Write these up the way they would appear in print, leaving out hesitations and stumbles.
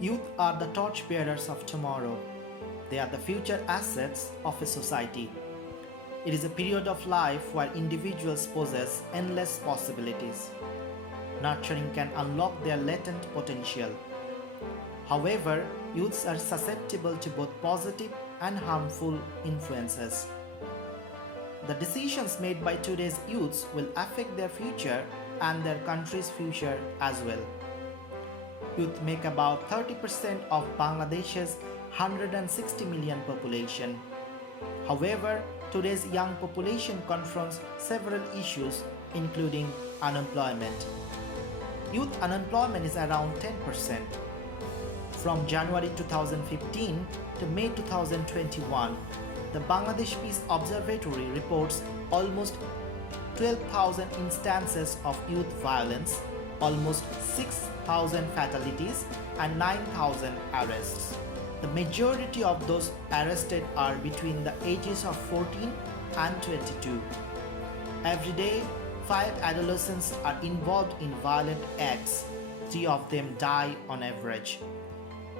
Youth are the torchbearers of tomorrow. They are the future assets of a society. It is a period of life where individuals possess endless possibilities. Nurturing can unlock their latent potential. However, youths are susceptible to both positive and harmful influences. The decisions made by today's youths will affect their future and their country's future as well. Youth make about 30% of Bangladesh's 160 million population. However, today's young population confronts several issues including unemployment. Youth unemployment is around 10%. From January 2015 to May 2021, the Bangladesh Peace Observatory reports almost 12,000 instances of youth violence, almost 6,000 fatalities, and 9,000 arrests. The majority of those arrested are between the ages of 14 and 22. Every day, 5 adolescents are involved in violent acts. 3 of them die on average.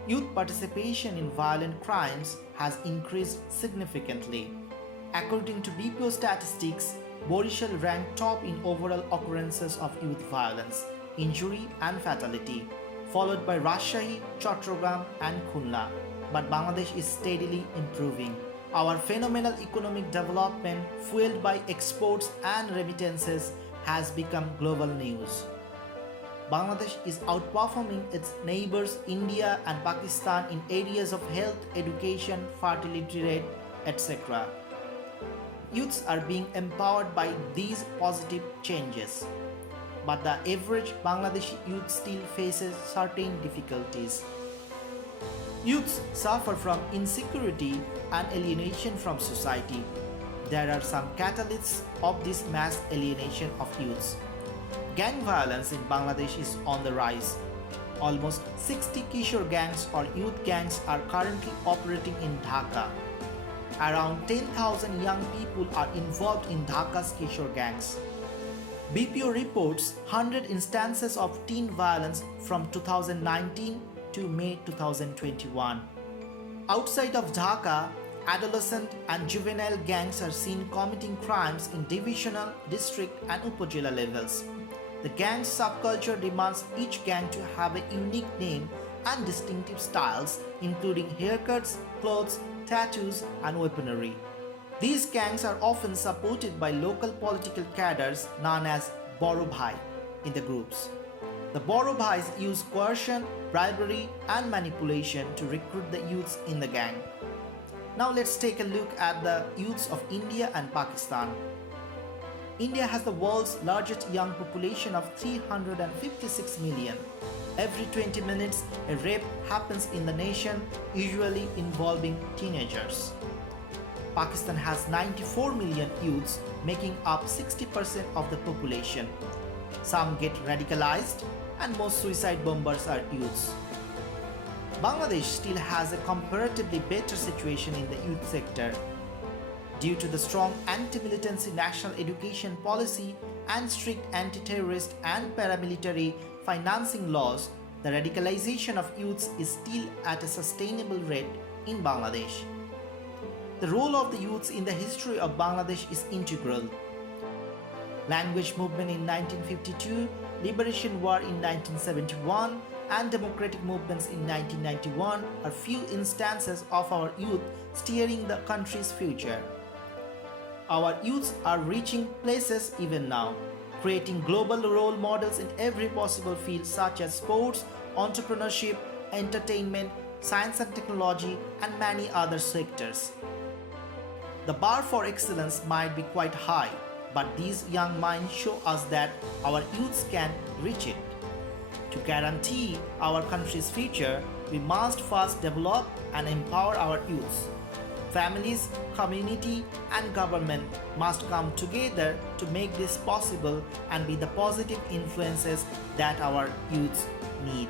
Youth participation in violent crimes has increased significantly. According to BPO statistics, Borishal ranked top in overall occurrences of youth violence, injury and fatality, followed by Rajshahi, Chattogram and Khulna. But Bangladesh is steadily improving. Our phenomenal economic development, fueled by exports and remittances, has become global news. Bangladesh is outperforming its neighbors India and Pakistan in areas of health, education, fertility rate, etc. Youths are being empowered by these positive changes. But the average Bangladeshi youth still faces certain difficulties. Youths suffer from insecurity and alienation from society. There are some catalysts of this mass alienation of youths. Gang violence in Bangladesh is on the rise. Almost 60 Kishore gangs or youth gangs are currently operating in Dhaka. Around 10,000 young people are involved in Dhaka's Kishore gangs. BPO reports 100 instances of teen violence from 2019 to May 2021. Outside of Dhaka, adolescent and juvenile gangs are seen committing crimes in divisional, district and upazila levels. The gang's subculture demands each gang to have a unique name and distinctive styles, including haircuts, clothes, tattoos, and weaponry. These gangs are often supported by local political cadres known as Boro Bhai in the groups. The Boro Bhais use coercion, bribery, and manipulation to recruit the youths in the gang. Now let's take a look at the youths of India and Pakistan. India has the world's largest young population of 356 million. Every 20 minutes, a rape happens in the nation, usually involving teenagers. Pakistan has 94 million youths, making up 60% of the population. Some get radicalized, and most suicide bombers are youths. Bangladesh still has a comparatively better situation in the youth sector. Due to the strong anti-militancy national education policy and strict anti-terrorist and paramilitary financing laws, the radicalization of youths is still at a sustainable rate in Bangladesh. The role of the youths in the history of Bangladesh is integral. Language movement in 1952, Liberation War in 1971, and democratic movements in 1991 are few instances of our youth steering the country's future. Our youths are reaching places even now, creating global role models in every possible field such as sports, entrepreneurship, entertainment, science and technology, and many other sectors. The bar for excellence might be quite high, but these young minds show us that our youths can reach it. To guarantee our country's future, we must first develop and empower our youths. Families, community, and government must come together to make this possible and be the positive influences that our youths need.